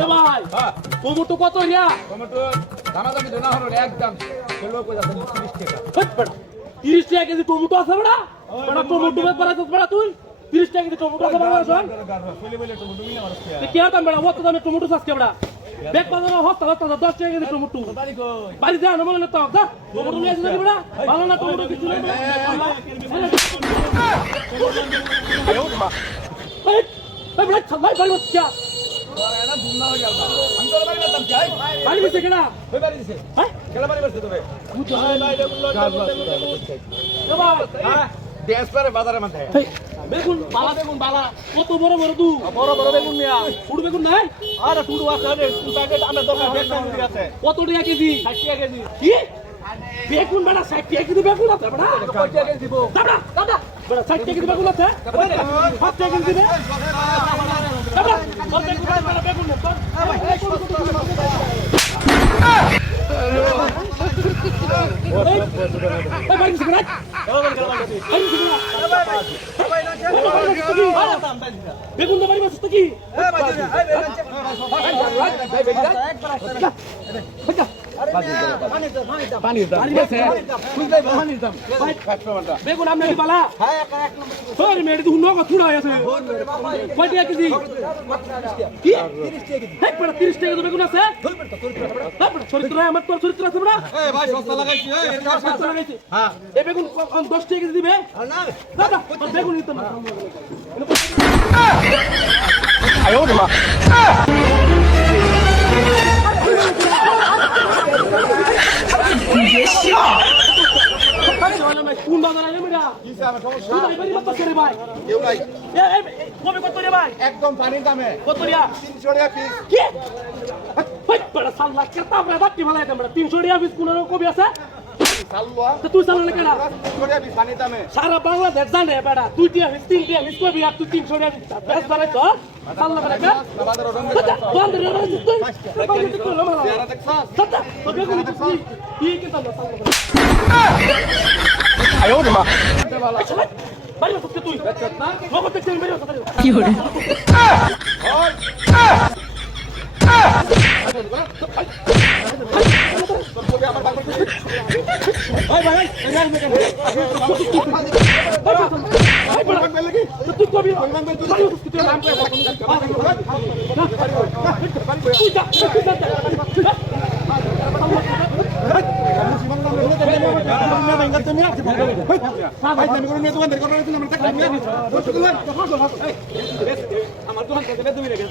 এ ভাই টমেটো কত রিয়া? টমেটো দামাদামি তো না হলো একদম ষোলো করে আছে 30 টাকা। হেট বেটা 30 টাকা কেজি টমেটো আছে বেটা? বেটা টমেটো বেচবার আছে বেটা তুই 30 টাকা কেজি টমেটো আছে বেটা শোন। ছেলে বলে টমেটো মিলে মানুষ তে কি দাম বেটা? কত দামে টমেটো চাচ্ছে বেটা? বেগ বাজারে হস্তা 10 টাকা কেজি টমেটো। বাড়ি কই? বাড়ি যা না বলে তো দা টমেটো নিয়ে আসি বেটা। ভালো না টমেটো কিছু না। এই বেটা খাই বাড়ি বসে এটা দুনা হয়ে গেল। আমি তো বাড়ি যেতাম যাই। বাড়ি বসে কেনা? ওই বাড়ি দিছে। হ্যাঁ খেলা বাড়ি বসে তবে। ভাই ভাই এ ভাই হ্যাঁ ড্যান্স করে বাজারে মধ্যে। বেগুন বালা কত বড় বড় তু বড় বড় বেগুন নিয়া। ফুড বেগুন নাই? আরে ফুড আছে রে, প্যাকেট আমরা দোকান বেচতে আছে। কত টাকা কেজি? 60 টাকা কেজি। কি বেগুন বেটা 60 টাকা কেজি বেগুন আছে বেটা? কত টাকা দিব? দাদা দাদা বেটা 60 টাকা কেজি বেগুন আছে? 7 টাকা কেজি দিবে? দাদা কত টাকা বেগুন আছে? এই বাড়ি থেকে রাখ বেগুন তো বাড়ি বসে তো কি বেগুন আপনি কি পালা মেয়েটি তো নগদ ছুড়া হয়ে আছে কয় টাকা কেজি কি 30 টাকা তো বেগুন আছে চরিত্র আমার তোর চরিত্র আছে না ভাই সস্তা লাগাইছি সস্তা লাগাইছি এই বেগুন 10 টাকা কেজি দিবে দাদা বেগুন নিতে না কোন বাজার আইবে মেডা ভাই কেউ নাই কবে কত রে ভাই একদম পানির দামে কত রিয়া 300 টাকা পিস। কি বড় সাল্লা কেতা আমরা বাকি ভালো এটা 300 টাকা পিস কোন কবি আছে চালুয়া তো তুই চালান না কেডা 300 টাকা পিস পানির দামে। সারা বাংলাদেশ জানে বেটা তুই টিয়া পিস 3 টিয়া পিস কবি আর তুই 300 টাকা পিস বেশ বাড়াই তো সাল্লা বেটা বাজারে রং বন্ধ রে তুই তুই না মারা চেহারা দেখছস? সত্তা তো বেগুন তুই কি কি তাল সাল্লা বাড়ি বসে তুই না নগদ দেখছিস বাড়ি বসে কি হরে তুই কবি বাড়ি বসে তুই নাম করে তুই যা আমার দোকান থেকে 2 টাকা